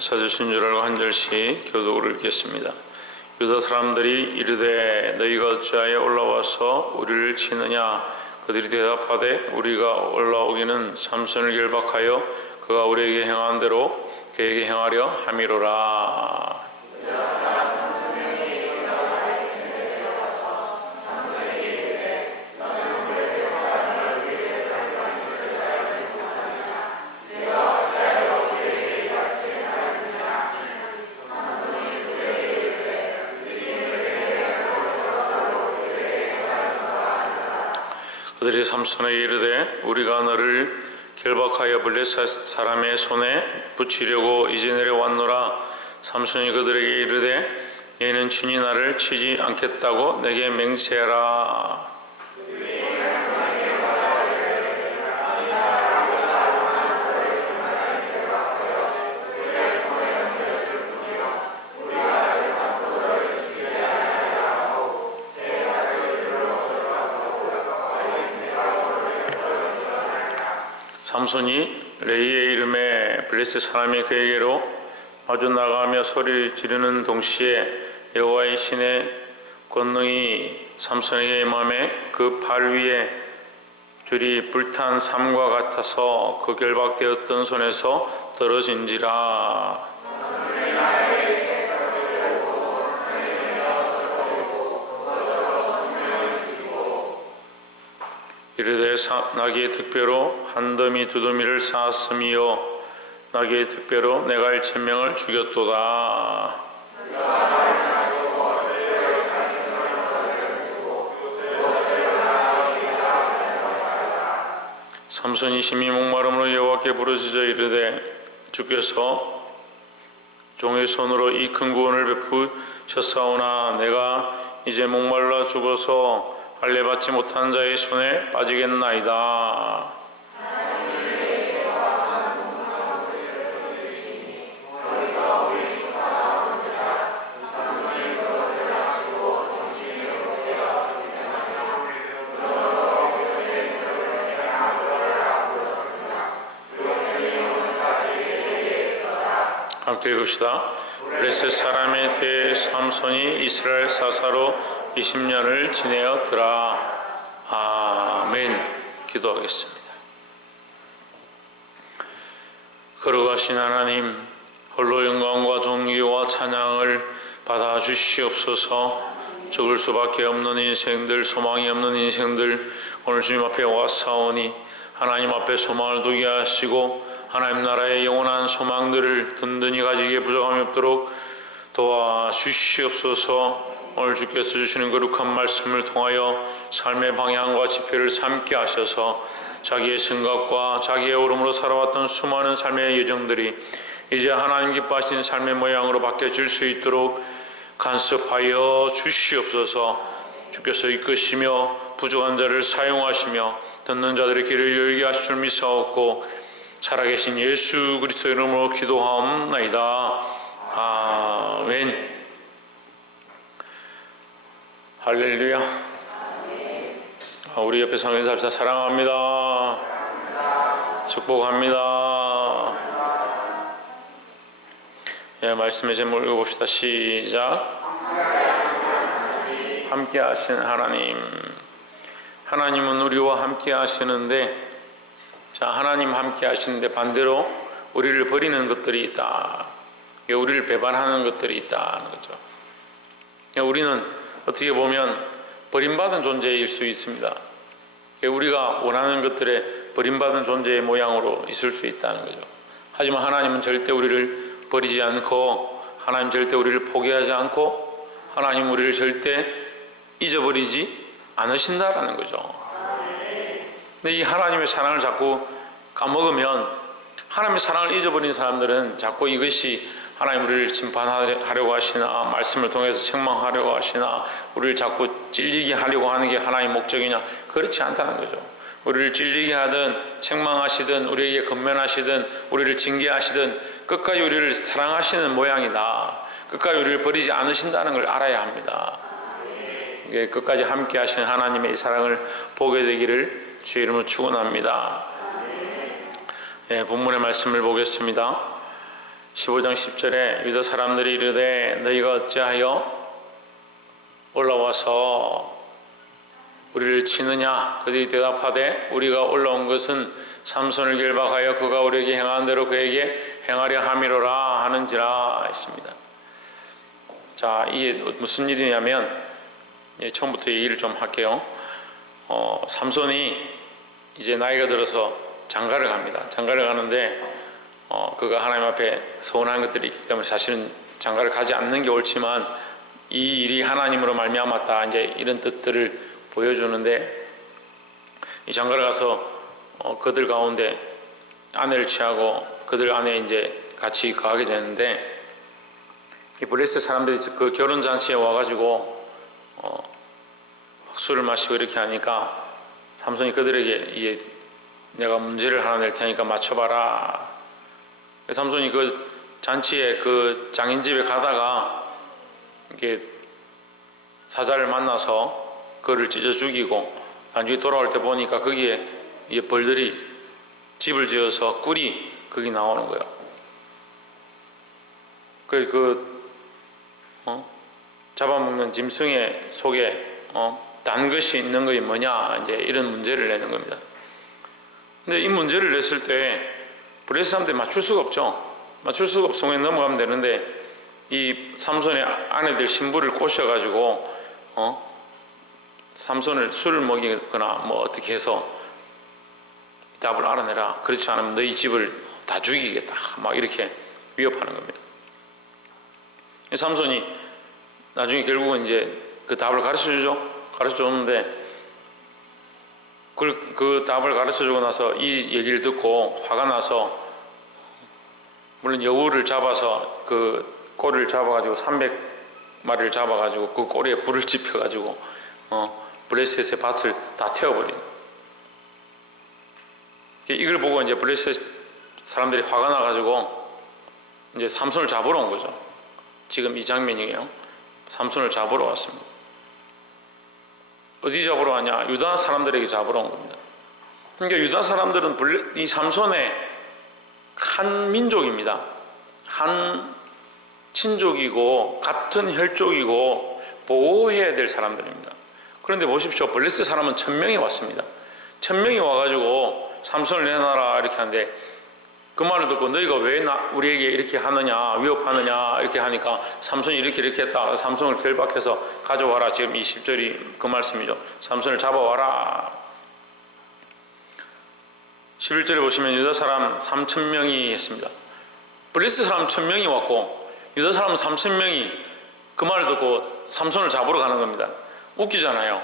찾으신 줄 알고 한 절씩 교독을 읽겠습니다. 유다 사람들이 이르되 너희가 어찌하여 올라와서 우리를 치느냐? 그들이 대답하되 우리가 올라오기는 삼손을 결박하여 그가 우리에게 행한 대로 그에게 행하려 함이로라. 그들이 삼손에게 이르되 우리가 너를 결박하여 블레셋 사람의 손에 붙이려고 이제 내려왔노라. 삼손이 그들에게 이르되 너희는 친히 나를 치지 않겠다고 내게 맹세하라. 삼손이 레이의 이름에 블레셋 사람이 그에게로 마주 나가며 소리 지르는 동시에 여호와의 신의 권능이 삼손에게 임하매 그 발 위에 줄이 불탄 삼과 같아서 그 결박되었던 손에서 떨어진지라. 이르되 나귀의 득배로 한 더미 두 더미를 쌓았음이요 나귀의 득배로 내가 1,000명을 죽였도다. 삼손이 심히 목마름으로 여호와께 부르짖어 이르되 주께서 종의 손으로 이 큰 구원을 베푸셨사오나 내가 이제 목말라 죽어서 할례 받지 못한 자의 손에 빠지겠나이다. 함께 읽읍시다. 블레셋 사람의 대 삼손이 이스라엘 사사로 20년을 지내었더라. 아멘. 기도하겠습니다. 거룩하신 하나님, 홀로 영광과 존귀와 찬양을 받아 주시옵소서. 죽을 수밖에 없는 인생들, 소망이 없는 인생들 오늘 주님 앞에 왔사오니 하나님 앞에 소망을 두게 하시고 하나님 나라의 영원한 소망들을 든든히 가지기에 부족함이 없도록 도와주시옵소서. 오늘 주께서 주시는 거룩한 말씀을 통하여 삶의 방향과 지표를 삼게 하셔서 자기의 생각과 자기의 오름으로 살아왔던 수많은 삶의 여정들이 이제 하나님 기뻐하신 삶의 모양으로 바뀌어질 수 있도록 간섭하여 주시옵소서. 주께서 이끄시며 부족한 자를 사용하시며 듣는 자들의 길을 열게 하실 줄 믿사옵고 살아계신 예수 그리스도 이름으로 기도하옵나이다. 아멘. 할렐루야. 우리 옆에 서는 인사합시다. 사랑합니다. 축복합니다. 예, 말씀의 제목을 읽어봅시다. 시작. 함께 하신 하나님. 하나님은 우리와 함께 하시는데, 자, 하나님 함께 하시는데 반대로 우리를 버리는 것들이 있다. 우리를 배반하는 것들이 있다는 거죠. 우리는 어떻게 보면 버림받은 존재일 수 있습니다. 우리가 원하는 것들에 버림받은 존재의 모양으로 있을 수 있다는 거죠. 하지만 하나님은 절대 우리를 버리지 않고, 하나님 절대 우리를 포기하지 않고, 하나님 우리를 절대 잊어버리지 않으신다라는 거죠. 근데 이 하나님의 사랑을 자꾸 까먹으면, 하나님의 사랑을 잊어버린 사람들은 자꾸 이것이 하나님 우리를 심판하려고 하시나, 말씀을 통해서 책망하려고 하시나, 우리를 자꾸 찔리게 하려고 하는 게 하나님의 목적이냐? 그렇지 않다는 거죠. 우리를 찔리게 하든 책망하시든 우리에게 건면하시든 우리를 징계하시든 끝까지 우리를 사랑하시는 모양이다. 끝까지 우리를 버리지 않으신다는 걸 알아야 합니다. 끝까지 함께 하시는 하나님의 이 사랑을 보게 되기를 주의 이름으로 축원합니다. 예, 본문의 말씀을 보겠습니다. 15장 10절에 유다 사람들이 이르되 너희가 어찌하여 올라와서 우리를 치느냐? 그들이 대답하되 우리가 올라온 것은 삼손을 결박하여 그가 우리에게 행한 대로 그에게 행하려 함이로라 하는지라 했습니다. 자, 이게 무슨 일이냐면 처음부터 얘기를 좀 할게요. 삼손이 이제 나이가 들어서 장가를 갑니다. 장가를 가는데 그가 하나님 앞에 서운한 것들이 있기 때문에 사실은 장가를 가지 않는 게 옳지만 이 일이 하나님으로 말미암았다 이제 이런 뜻들을 보여주는데, 이 장가를 가서 그들 가운데 아내를 취하고 그들 안에 이제 같이 거하게 되는데, 이 블레셋 사람들이 그 결혼 잔치에 와가지고 술을 마시고 이렇게 하니까 삼손이 그들에게 이게 내가 문제를 하나 낼 테니까 맞춰봐라. 삼손이 그 잔치에 그 장인 집에 가다가 이렇게 사자를 만나서 그를 찢어 죽이고 나중에 돌아올 때 보니까 거기에 벌들이 집을 지어서 꿀이 거기 나오는 거예요. 잡아먹는 짐승의 속에 단 것이 있는 것이 뭐냐 이제 이런 문제를 내는 겁니다. 근데 이 문제를 냈을 때 블레셋 사람들이 맞출 수가 없죠. 맞출 수가 없으면 그냥 넘어가면 되는데, 이 삼손의 아내들 신부를 꼬셔가지고 삼손을 술을 먹이거나 뭐 어떻게 해서 답을 알아내라. 그렇지 않으면 너희 집을 다 죽이겠다. 막 이렇게 위협하는 겁니다. 삼손이 나중에 결국은 이제 그 답을 가르쳐주죠. 가르쳐줬는데 그 답을 가르쳐주고 나서 이 얘기를 듣고 화가 나서, 물론 여우를 잡아서 그 꼬리를 잡아가지고 300마리를 잡아가지고 그 꼬리에 불을 지펴가지고 블레셋의 밭을 다 태워버린. 이걸 보고 이제 블레셋 사람들이 화가 나가지고 이제 삼손을 잡으러 온 거죠. 지금 이 장면이에요. 삼손을 잡으러 왔습니다. 어디 잡으러 왔냐? 유다 사람들에게 잡으러 온 겁니다. 그러니까 유다 사람들은 이 삼손의 한 민족입니다. 한 친족이고 같은 혈족이고 보호해야 될 사람들입니다. 그런데 보십시오. 블레셋 사람은 1000명이 왔습니다. 1000명이 와가지고 삼손을 내놔라 이렇게 하는데, 그 말을 듣고 너희가 왜 우리에게 이렇게 하느냐, 위협하느냐 이렇게 하니까 삼손이 이렇게 했다. 삼손을 결박해서 가져와라. 지금 이 10절이 그 말씀이죠. 삼손을 잡아와라. 11절에 보시면 유다 사람 3000명이 했습니다. 블레셋 사람 1000명이 왔고 유다 사람 3000명이 그 말을 듣고 삼손을 잡으러 가는 겁니다. 웃기잖아요.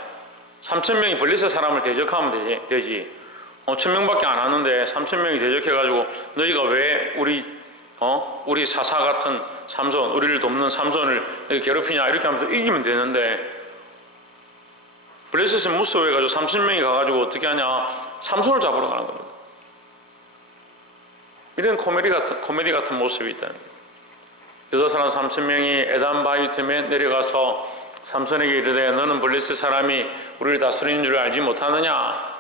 3000명이 블레셋 사람을 대적하면 되지. 1000명밖에 안 왔는데 3000명이 대적해가지고 너희가 왜 우리 사사 같은 삼손, 우리를 돕는 삼손을 괴롭히냐 이렇게 하면서 이기면 되는데, 블레셋은 무서워해가지고 30명이 가가지고 어떻게 하냐, 삼손을 잡으러 가는 겁니다. 이런 코미디 같은 모습이 있다는 거예요. 유다 사람 3000명이 에단 바위 틈에 내려가서 삼손에게 이르되 너는 블레셋 사람이 우리를 다스리는 줄 알지 못하느냐?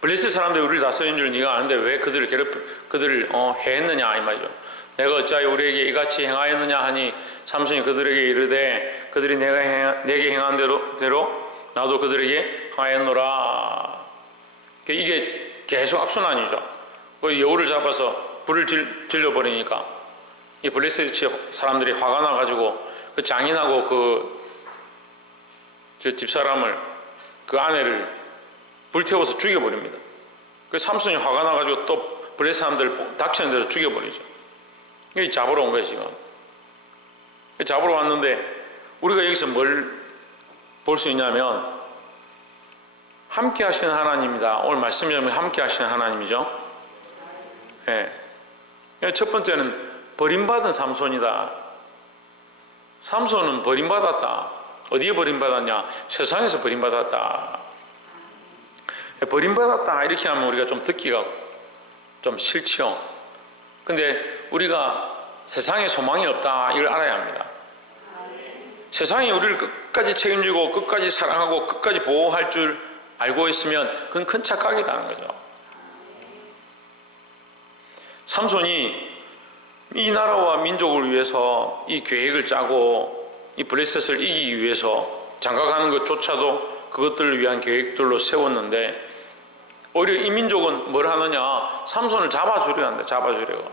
블레셋 사람들이 우리를 다스리는 줄 네가 아는데 왜 그들을 해했느냐 이 말이죠. 내가 어찌하여 우리에게 이같이 행하였느냐 하니 삼손이 그들에게 이르되 그들이 내게 행한 대로 나도 그들에게 행하였노라. 이게 계속 악순환이죠. 여우를 잡아서 불을 질러버리니까 이 블레셋 사람들이 화가 나가지고 그 장인하고 저 집사람을, 그 아내를 불태워서 죽여버립니다. 그 삼손이 화가 나가지고 또 블레셋 사람들 닥치는 대로 죽여버리죠. 이게 잡으러 온 거예요 지금. 잡으러 왔는데 우리가 여기서 뭘 볼 수 있냐면 함께 하시는 하나님입니다. 오늘 말씀이 함께 하시는 하나님이죠. 네. 첫 번째는 버림받은 삼손이다. 삼손은 버림받았다. 어디에 버림받았냐? 세상에서 버림받았다. 버림받았다 이렇게 하면 우리가 좀 듣기가 좀 싫죠. 근데 우리가 세상에 소망이 없다 이걸 알아야 합니다. 세상이 우리를 끝까지 책임지고 끝까지 사랑하고 끝까지 보호할 줄 알고 있으면 그건 큰 착각이라는 거죠. 삼손이 이 나라와 민족을 위해서 이 계획을 짜고 이 블레셋을 이기기 위해서 장가가는 것조차도 그것들을 위한 계획들로 세웠는데 오히려 이 민족은 뭘 하느냐? 삼손을 잡아주려 한다. 잡아주려고.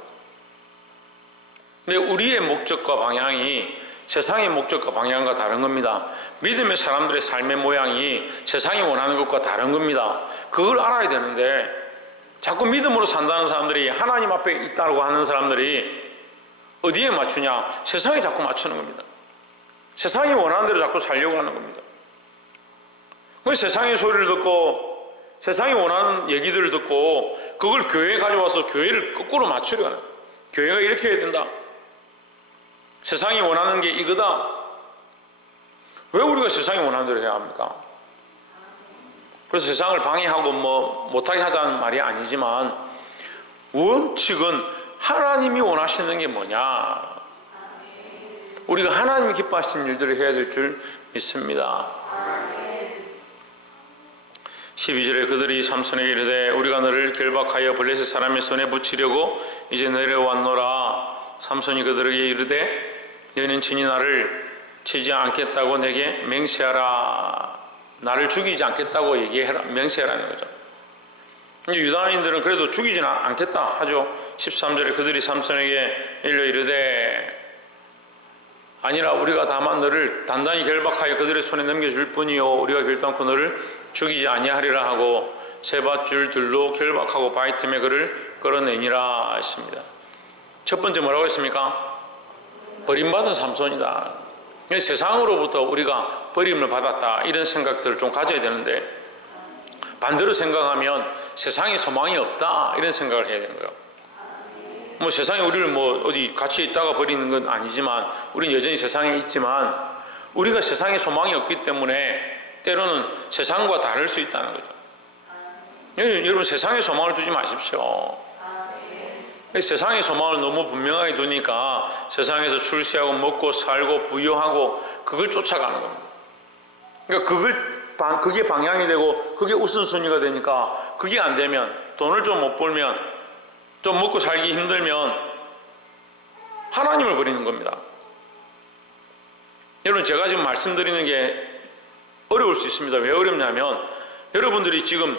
근데 우리의 목적과 방향이 세상의 목적과 방향과 다른 겁니다. 믿음의 사람들의 삶의 모양이 세상이 원하는 것과 다른 겁니다. 그걸 알아야 되는데 자꾸 믿음으로 산다는 사람들이 하나님 앞에 있다고 하는 사람들이 어디에 맞추냐? 세상에 자꾸 맞추는 겁니다. 세상이 원하는 대로 자꾸 살려고 하는 겁니다. 그래서 세상의 소리를 듣고 세상이 원하는 얘기들을 듣고 그걸 교회에 가져와서 교회를 거꾸로 맞추려 하는 거예요. 교회가 이렇게 해야 된다. 세상이 원하는 게 이거다. 왜 우리가 세상이 원하는 대로 해야 합니까? 그래서 세상을 방해하고 못하게 하자는 말이 아니지만 원칙은 하나님이 원하시는 게 뭐냐? 우리가 하나님이 기뻐하시는 일들을 해야 될 줄 믿습니다. 12절에 그들이 삼손에게 이르되 우리가 너를 결박하여 블레셋 사람의 손에 붙이려고 이제 내려왔노라. 삼손이 그들에게 이르되 너희는 친히 나를 치지 않겠다고 내게 맹세하라. 나를 죽이지 않겠다고 얘기해라. 맹세하라는 거죠. 유다인들은 그래도 죽이지는 않겠다 하죠. 13절에 그들이 삼손에게 일러 이르되 아니라 우리가 다만 너를 단단히 결박하여 그들의 손에 넘겨줄 뿐이요 우리가 결단코 너를 죽이지 아니하리라 하고 세 밧줄 들로 결박하고 바위 틈에 그를 끌어내니라 했습니다. 첫 번째 뭐라고 했습니까? 버림받은 삼손이다. 세상으로부터 우리가 버림을 받았다 이런 생각들을 좀 가져야 되는데 반대로 생각하면 세상에 소망이 없다 이런 생각을 해야 되는 거예요. 세상에 우리를 어디 같이 있다가 버리는 건 아니지만 우리는 여전히 세상에 있지만 우리가 세상에 소망이 없기 때문에 때로는 세상과 다를 수 있다는 거죠. 여러분 세상에 소망을 두지 마십시오. 세상의 소망을 너무 분명하게 두니까 세상에서 출세하고 먹고 살고 부유하고 그걸 쫓아가는 겁니다. 그러니까 그게 방향이 되고 그게 우선순위가 되니까 그게 안 되면 돈을 좀 못 벌면 좀 먹고 살기 힘들면 하나님을 버리는 겁니다. 여러분 제가 지금 말씀드리는 게 어려울 수 있습니다. 왜 어렵냐면 여러분들이 지금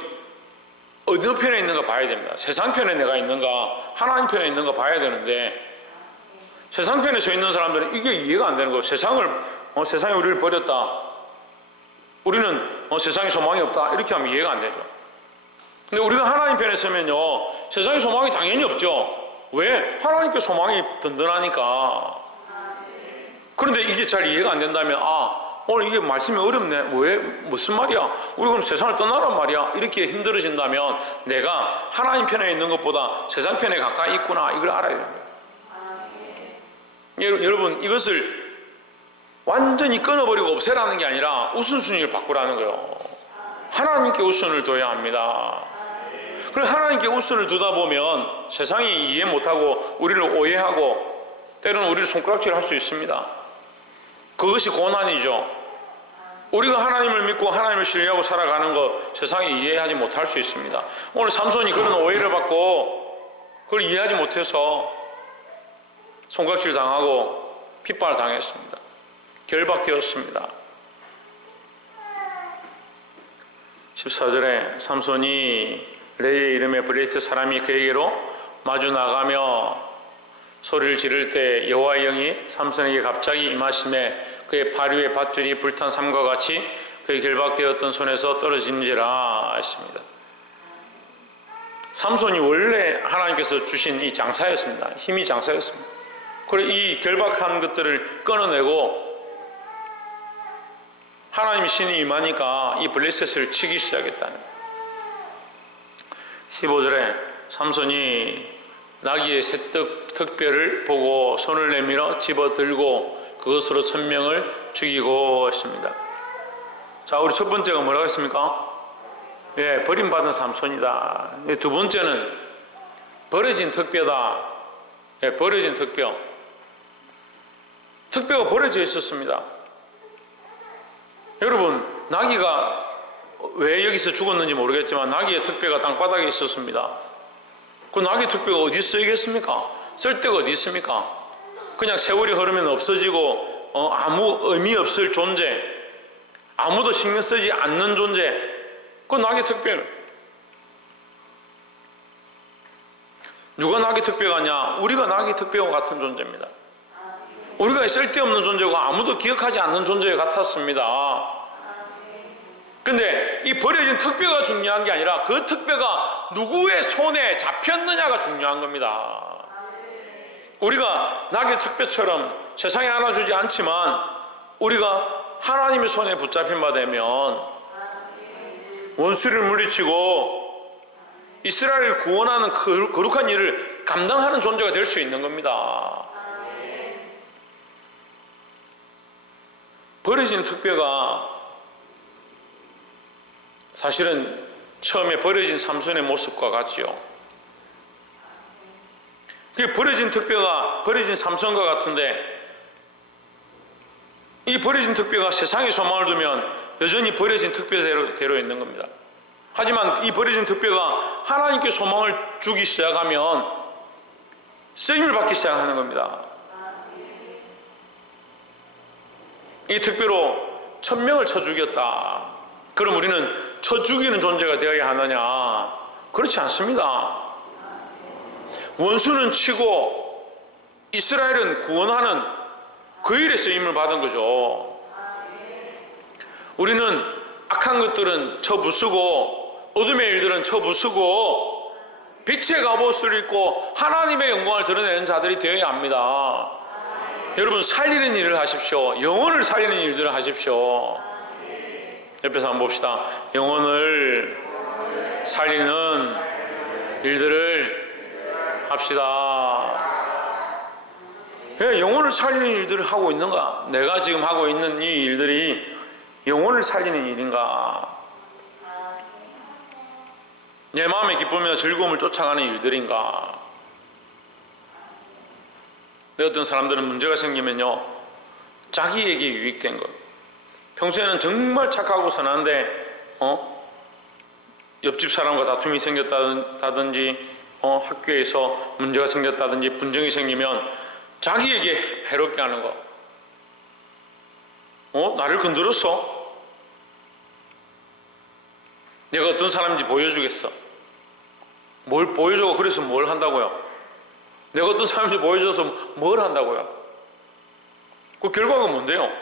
어느 편에 있는가 봐야 됩니다. 세상 편에 내가 있는가 하나님 편에 있는가 봐야 되는데 세상 편에 서 있는 사람들은 이게 이해가 안 되는 거예요. 세상이 우리를 버렸다. 우리는 세상에 소망이 없다. 이렇게 하면 이해가 안 되죠. 근데 우리가 하나님 편에 서면요 세상에 소망이 당연히 없죠. 왜? 하나님께 소망이 든든하니까. 그런데 이게 잘 이해가 안 된다면 오늘 이게 말씀이 어렵네. 왜? 무슨 말이야? 우리 그럼 세상을 떠나란 말이야? 이렇게 힘들어진다면 내가 하나님 편에 있는 것보다 세상 편에 가까이 있구나 이걸 알아야 됩니다. 여러분 이것을 완전히 끊어버리고 없애라는 게 아니라 우선순위를 바꾸라는 거예요. 하나님께 우선을 둬야 합니다. 그리고 하나님께 우선을 두다 보면 세상이 이해 못하고 우리를 오해하고 때로는 우리를 손가락질 할 수 있습니다. 그것이 고난이죠. 우리가 하나님을 믿고 하나님을 신뢰하고 살아가는 것 세상이 이해하지 못할 수 있습니다. 오늘 삼손이 그런 오해를 받고 그걸 이해하지 못해서 손각질 당하고 핍박을 당했습니다. 결박되었습니다. 14절에 삼손이 레이의 이름의 블레셋 사람이 그에게로 마주 나가며 소리를 지를 때 여호와의 영이 삼손에게 갑자기 임하심에 그의 팔 위에 밧줄이 불탄 삼과 같이 그의 결박되었던 손에서 떨어진지라 했습니다. 삼손이 원래 하나님께서 주신 이 장사였습니다. 힘이 장사였습니다. 그리고 이 결박한 것들을 끊어내고 하나님의 신이 임하니까 이 블레셋을 치기 시작했다는 거예요. 15절에 삼손이 나귀의 새떡 턱뼈를 보고 손을 내밀어 집어들고 그것으로 1000명을 죽이고 했습니다. 자, 우리 첫 번째가 뭐라고 했습니까? 예, 버림받은 삼손이다. 두 번째는 버려진 턱뼈다. 예, 버려진 턱뼈. 턱뼈가 버려져 있었습니다. 여러분, 나귀가 왜 여기서 죽었는지 모르겠지만 나귀의 턱뼈가 땅바닥에 있었습니다. 그 나귀 턱뼈가 어디 쓰이겠습니까? 쓸데가 어디 있습니까? 그냥 세월이 흐르면 없어지고 아무 의미 없을 존재, 아무도 신경 쓰지 않는 존재, 그건 낙의 특별. 누가 낙의 특별하냐? 우리가 낙의 특별과 같은 존재입니다. 우리가 쓸데없는 존재고 아무도 기억하지 않는 존재 같았습니다. 근데 이 버려진 특별가 중요한 게 아니라 그 특별가 누구의 손에 잡혔느냐가 중요한 겁니다. 우리가 낙의 특별처럼 세상에 안아주지 않지만 우리가 하나님의 손에 붙잡힌 바 되면 원수를 물리치고 이스라엘을 구원하는 거룩한 일을 감당하는 존재가 될 수 있는 겁니다. 버려진 특별가 사실은 처음에 버려진 삼손의 모습과 같지요. 그 버려진 특별가 버려진 삼손과 같은데 이 버려진 특별가 세상에 소망을 두면 여전히 버려진 특별대로 있는 겁니다. 하지만 이 버려진 특별가 하나님께 소망을 주기 시작하면 쓰임을 받기 시작하는 겁니다. 이 특별로 1000명을 쳐 죽였다. 그럼 우리는 쳐 죽이는 존재가 되어야 하느냐? 그렇지 않습니다. 원수는 치고 이스라엘은 구원하는 그 일에 쓰임을 받은 거죠. 우리는 악한 것들은 쳐 부수고 어둠의 일들은 쳐 부수고 빛의 갑옷을 입고 하나님의 영광을 드러내는 자들이 되어야 합니다. 여러분, 살리는 일을 하십시오. 영혼을 살리는 일들을 하십시오. 옆에서 한번 봅시다. 영혼을 살리는 일들을 합시다. 왜 영혼을 살리는 일들을 하고 있는가? 내가 지금 하고 있는 이 일들이 영혼을 살리는 일인가? 내 마음의 기쁨이나 즐거움을 쫓아가는 일들인가? 어떤 사람들은 문제가 생기면요, 자기에게 유익된 것, 평소에는 정말 착하고 선한데 옆집 사람과 다툼이 생겼다든지 학교에서 문제가 생겼다든지 분쟁이 생기면 자기에게 해롭게 하는 것. 나를 건드렸어? 내가 어떤 사람인지 보여주겠어. 뭘 보여주고 그래서 뭘 한다고요? 내가 어떤 사람인지 보여줘서 뭘 한다고요? 그 결과가 뭔데요?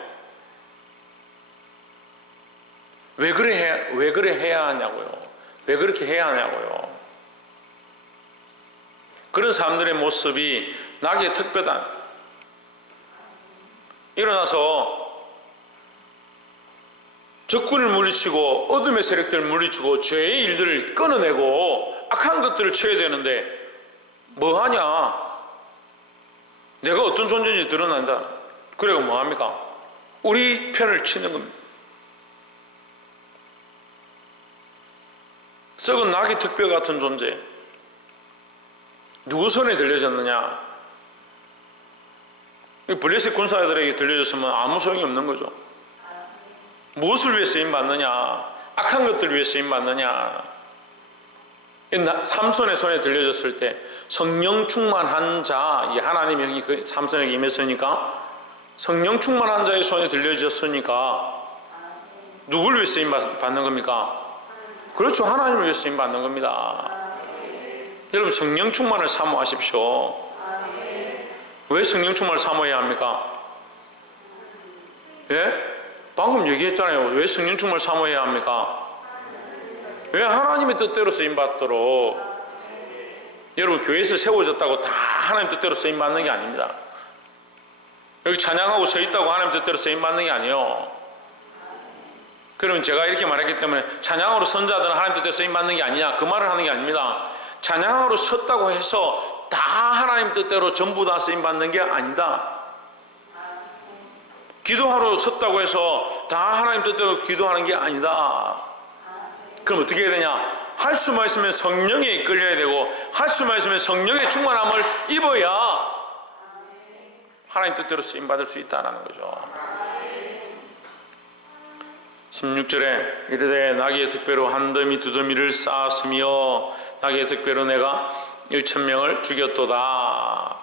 왜 그래 해야 하냐고요? 왜 그렇게 해야 하냐고요? 그런 사람들의 모습이 낙의 특별한, 일어나서 적군을 물리치고 어둠의 세력들을 물리치고 죄의 일들을 끊어내고 악한 것들을 쳐야 되는데 뭐하냐? 내가 어떤 존재인지 드러난다. 그래가 뭐합니까? 우리 편을 치는 겁니다. 썩은 낙의 특별 같은 존재, 누구 손에 들려졌느냐? 블레셋 군사들에게 들려졌으면 아무 소용이 없는 거죠. 무엇을 위해 쓰임받느냐? 악한 것들을 위해 쓰임받느냐? 삼손의 손에 들려졌을 때 성령 충만한 자, 하나님의 영이 그 삼손에게 임했으니까 성령 충만한 자의 손에 들려졌으니까 누굴 위해 쓰임받는 겁니까? 그렇죠, 하나님을 위해 쓰임받는 겁니다. 여러분, 성령 충만을 사모하십시오. 왜 성령 충만을 사모해야 합니까? 예? 방금 얘기했잖아요. 왜 성령 충만을 사모해야 합니까? 왜? 하나님의 뜻대로 쓰임받도록. 여러분, 교회에서 세워졌다고 다 하나님 뜻대로 쓰임받는 게 아닙니다. 여기 찬양하고 서 있다고 하나님 뜻대로 쓰임받는 게 아니에요. 그러면 제가 이렇게 말했기 때문에 찬양으로 선 자들은 하나님 뜻대로 쓰임받는 게 아니냐, 그 말을 하는 게 아닙니다. 찬양으로 섰다고 해서 다 하나님 뜻대로 전부 다 쓰임받는 게 아니다. 기도하러 섰다고 해서 다 하나님 뜻대로 기도하는 게 아니다. 그럼 어떻게 해야 되냐? 할 수만 있으면 성령에 이끌려야 되고, 할 수만 있으면 성령의 충만함을 입어야 하나님 뜻대로 쓰임받을 수 있다는 거죠. 16절에 이르되 나귀의 득배로 한 더미 두 더미를 쌓았으며 나귀의 득배로 내가 1000명을 죽였도다.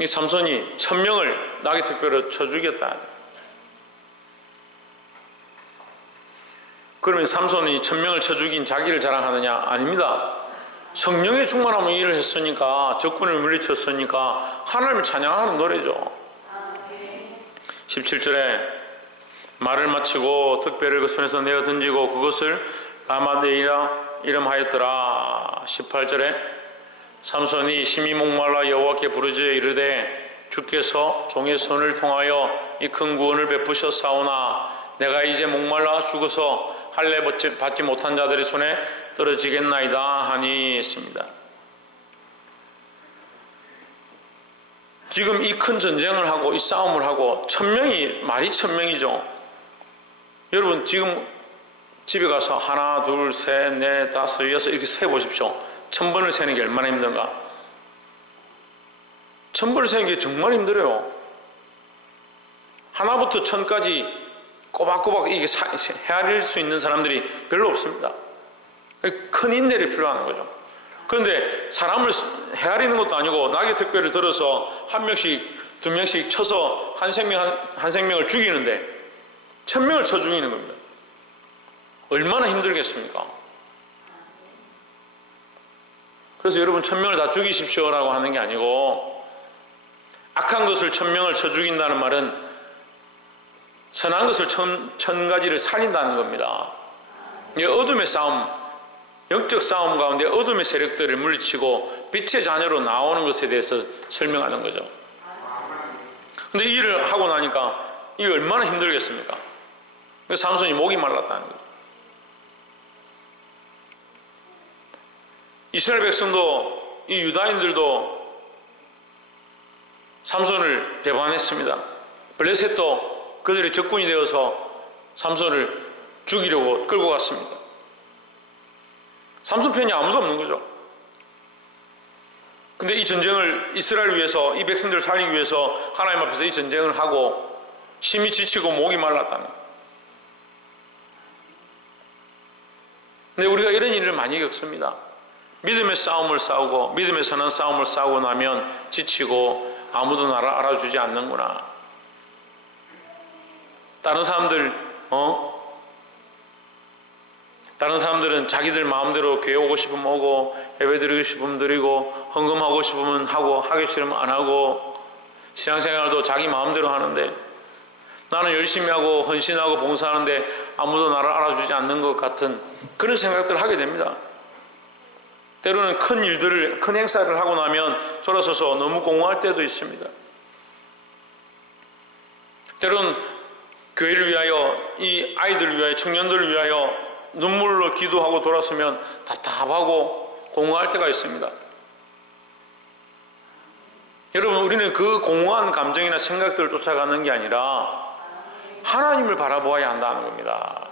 이 삼손이 1000명을 나귀특별로 쳐 죽였다. 그러면 삼손이 1000명을 쳐 죽인 자기를 자랑하느냐? 아닙니다. 성령의 충만함으로 일을 했으니까, 적군을 물리쳤으니까 하나님을 찬양하는 노래죠. 17절에 말을 마치고 득배를 그 손에서 내어 던지고 그것을 라마데이라 이름하였더라. 18절에 삼손이 심히 목말라 여호와께 부르짖어 이르되 주께서 종의 손을 통하여 이 큰 구원을 베푸셨사오나 내가 이제 목말라 죽어서 할례 받지 못한 자들의 손에 떨어지겠나이다 하니 했습니다. 지금 이 큰 전쟁을 하고 이 싸움을 하고 1000명이 말이 1000명이죠. 여러분 지금 집에 가서 하나 둘 셋 넷 다섯 여섯 이렇게 세보십시오. 1000번을 세는 게 얼마나 힘든가. 1000번을 세는 게 정말 힘들어요. 하나부터 1000까지 꼬박꼬박 이게 헤아릴 수 있는 사람들이 별로 없습니다. 큰 인내를 필요한 거죠. 그런데 사람을 헤아리는 것도 아니고 나귀특별을 들어서 한 명씩 두 명씩 쳐서 한 생명을 죽이는데 1000명을 쳐 죽이는 겁니다. 얼마나 힘들겠습니까? 그래서 여러분 1000명을 다 죽이십시오라고 하는 게 아니고, 악한 것을 1000명을 쳐 죽인다는 말은 선한 것을 1000가지를 살린다는 겁니다. 이 어둠의 싸움, 영적 싸움 가운데 어둠의 세력들을 물리치고 빛의 자녀로 나오는 것에 대해서 설명하는 거죠. 근데 이 일을 하고 나니까 이게 얼마나 힘들겠습니까? 삼손이 목이 말랐다는 거죠. 이스라엘 백성도, 이 유다인들도 삼손을 배반했습니다. 블레셋도 그들의 적군이 되어서 삼손을 죽이려고 끌고 갔습니다. 삼손 편이 아무도 없는 거죠. 근데 이 전쟁을 이스라엘을 위해서, 이 백성들을 살리기 위해서 하나님 앞에서 이 전쟁을 하고 심히 지치고 목이 말랐다는 거예요. 근데 우리가 이런 일을 많이 겪습니다. 믿음의 싸움을 싸우고 믿음의 선한 싸움을 싸우고 나면 지치고 아무도 나를 알아주지 않는구나. 다른 사람들은 자기들 마음대로 교회 오고 싶으면 오고, 예배 드리고 싶으면 드리고, 헌금하고 싶으면 하고, 하기 싫으면 안 하고, 신앙생활도 자기 마음대로 하는데, 나는 열심히 하고 헌신하고 봉사하는데 아무도 나를 알아주지 않는 것 같은 그런 생각들을 하게 됩니다. 때로는 큰 일들을, 큰 행사를 하고 나면 돌아서서 너무 공허할 때도 있습니다. 때로는 교회를 위하여, 이 아이들을 위하여, 청년들을 위하여 눈물로 기도하고 돌아서면 답답하고 공허할 때가 있습니다. 여러분, 우리는 그 공허한 감정이나 생각들을 쫓아가는 게 아니라 하나님을 바라보아야 한다는 겁니다.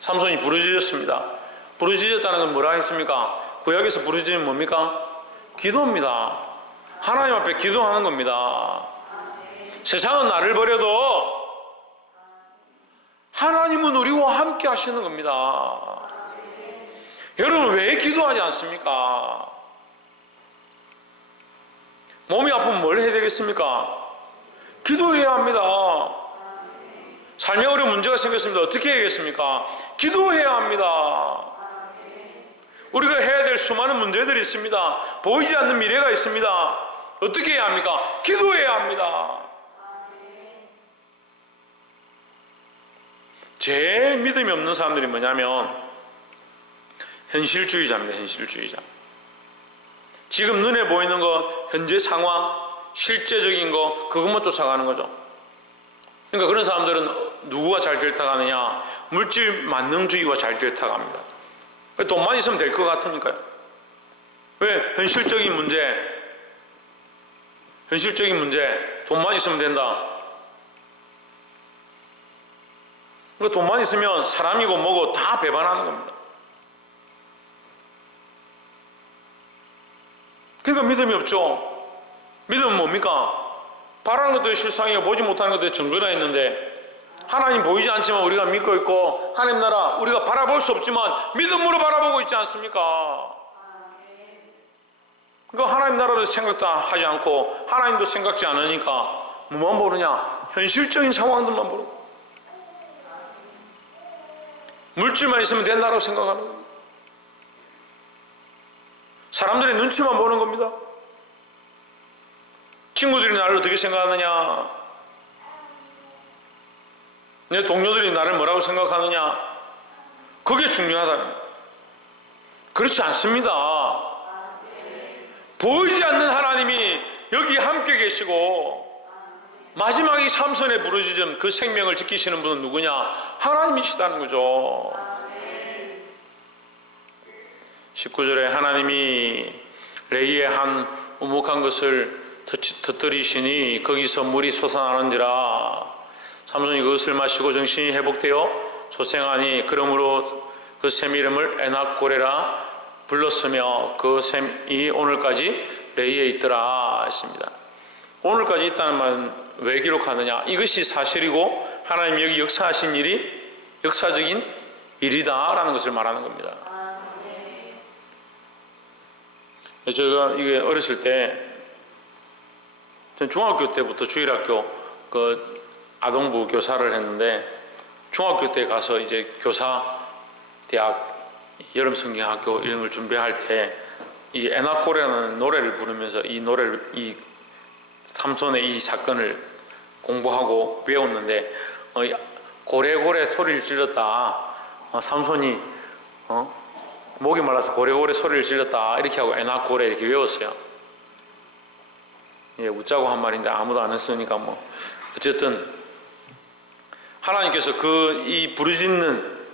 삼손이 부르짖었습니다. 부르짖었다는 건 뭐라 했습니까? 구약에서 부르짖으면 뭡니까? 기도입니다. 하나님 앞에 기도하는 겁니다. 세상은 나를 버려도 하나님은 우리와 함께 하시는 겁니다. 여러분, 왜 기도하지 않습니까? 몸이 아프면 뭘 해야 되겠습니까? 기도해야 합니다. 삶에 어려운 문제가 생겼습니다. 어떻게 해야겠습니까? 기도해야 합니다. 우리가 해야 될 수많은 문제들이 있습니다. 보이지 않는 미래가 있습니다. 어떻게 해야 합니까? 기도해야 합니다. 제일 믿음이 없는 사람들이 뭐냐면 현실주의자입니다. 현실주의자. 지금 눈에 보이는 거, 현재 상황, 실제적인 거, 그것만 쫓아가는 거죠. 그러니까 그런 사람들은 누구와 잘 결탁하느냐? 물질 만능주의와 잘 결탁합니다. 돈만 있으면 될 것 같으니까요. 왜? 현실적인 문제, 돈만 있으면 된다. 그러니까 돈만 있으면 사람이고 뭐고 다 배반하는 겁니다. 그러니까 믿음이 없죠. 믿음은 뭡니까? 바라는 것도 실상이고 보지 못하는 것도 증거가 있는데, 하나님 보이지 않지만 우리가 믿고 있고, 하나님 나라 우리가 바라볼 수 없지만 믿음으로 바라보고 있지 않습니까? 그러니까 하나님 나라도 생각도 하지 않고 하나님도 생각지 않으니까 뭐만 보느냐? 현실적인 상황들만 보고 물질만 있으면 된다고 생각하는 거예요. 사람들의 눈치만 보는 겁니다. 친구들이 나를 어떻게 생각하느냐, 내 동료들이 나를 뭐라고 생각하느냐, 그게 중요하다는 거예요. 그렇지 않습니다. 보이지 않는 하나님이 여기 함께 계시고 마지막에 삼손의 부르짖음, 그 생명을 지키시는 분은 누구냐? 하나님이시다는 거죠. 19절에 하나님이 레이의 한 우묵한 것을 터뜨리시니 거기서 물이 솟아나는지라. 삼손이 그것을 마시고 정신이 회복되어 소생하니 그러므로 그 샘 이름을 에낙고레라 불렀으며 그 샘이 오늘까지 레이에 있더라 했습니다. 오늘까지 있다는 말은 왜 기록하느냐? 이것이 사실이고 하나님이 여기 역사하신 일이 역사적인 일이다라는 것을 말하는 겁니다. 제가 이게 어렸을 때, 전 중학교 때부터 주일학교 그 아동부 교사를 했는데, 중학교 때 가서 이제 교사 대학 여름 성경학교 이런 걸 준비할 때 이 에낙고레라는 노래를 부르면서 이 노래를, 이 삼손의 이 사건을 공부하고 배웠는데, 고래고래 소리를 질렀다. 삼손이 목이 말라서 고래고래 소리를 질렀다. 이렇게 하고 에낙고레 이렇게 외웠어요. 예, 웃자고 한 말인데 아무도 안 했으니까 뭐 어쨌든 하나님께서 이 부르짖는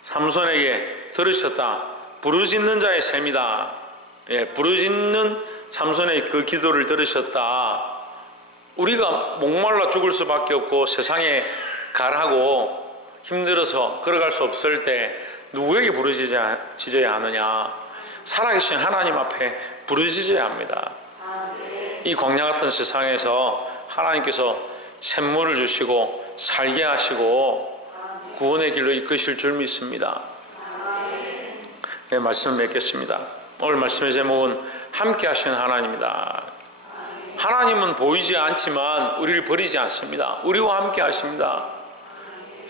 삼손에게 들으셨다. 부르짖는 자의 셈이다. 예, 부르짖는 삼손의 그 기도를 들으셨다. 우리가 목말라 죽을 수밖에 없고 세상에 가라고 힘들어서 걸어갈 수 없을 때 누구에게 부르짖어야 하느냐? 살아계신 하나님 앞에 부르짖어야 합니다. 이 광야 같은 세상에서 하나님께서 샘물을 주시고 살게 하시고 구원의 길로 이끄실 줄 믿습니다. 네, 말씀을 맺겠습니다. 오늘 말씀의 제목은 함께 하시는 하나님이다. 하나님은 보이지 않지만 우리를 버리지 않습니다. 우리와 함께 하십니다.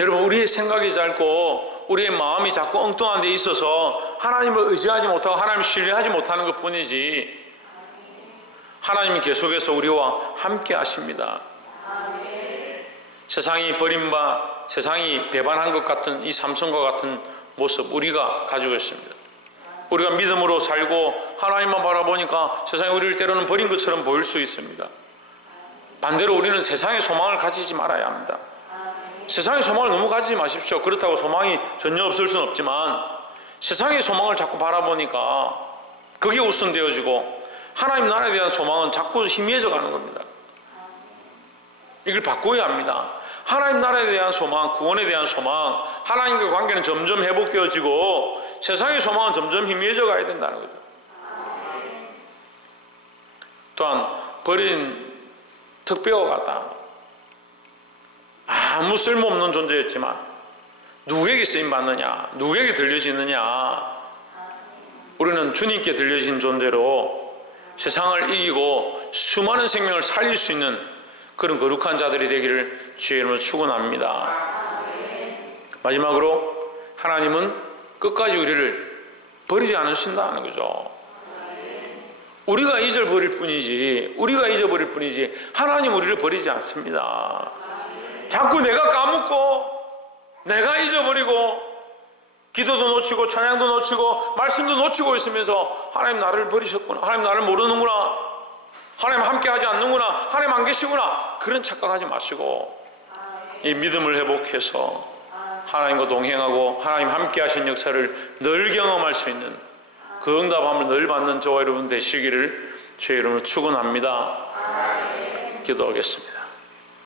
여러분, 우리의 생각이 짧고 우리의 마음이 자꾸 엉뚱한 데 있어서 하나님을 의지하지 못하고 하나님을 신뢰하지 못하는 것 뿐이지, 하나님은 계속해서 우리와 함께 하십니다. 세상이 버림바, 세상이 배반한 것 같은 이 삼손과 같은 모습 우리가 가지고 있습니다. 우리가 믿음으로 살고 하나님만 바라보니까 세상이 우리를 때로는 버린 것처럼 보일 수 있습니다. 반대로 우리는 세상의 소망을 가지지 말아야 합니다. 세상의 소망을 너무 가지지 마십시오. 그렇다고 소망이 전혀 없을 수는 없지만 세상의 소망을 자꾸 바라보니까 그게 우선되어지고 하나님 나라에 대한 소망은 자꾸 희미해져 가는 겁니다. 이걸 바꾸어야 합니다. 하나님 나라에 대한 소망, 구원에 대한 소망, 하나님과 관계는 점점 회복되어지고 세상의 소망은 점점 희미해져 가야 된다는 거죠. 또한 버린 턱뼈와 같다. 아무 쓸모없는 존재였지만 누구에게 쓰임받느냐, 누구에게 들려지느냐, 우리는 주님께 들려진 존재로 세상을 이기고 수많은 생명을 살릴 수 있는 그런 거룩한 자들이 되기를 주의 이름으로 축원합니다. 마지막으로 하나님은 끝까지 우리를 버리지 않으신다는 거죠. 우리가 잊어버릴 뿐이지 하나님 우리를 버리지 않습니다. 자꾸 내가 까먹고 내가 잊어버리고 기도도 놓치고 찬양도 놓치고 말씀도 놓치고 있으면서 하나님 나를 버리셨구나, 하나님 나를 모르는구나, 하나님 함께 하지 않는구나, 하나님 안 계시구나, 그런 착각하지 마시고 이 믿음을 회복해서 하나님과 동행하고 하나님 함께 하신 역사를 늘 경험할 수 있는 그 응답함을 늘 받는 저와 여러분 되시기를 주의 이름으로 축원합니다. 기도하겠습니다.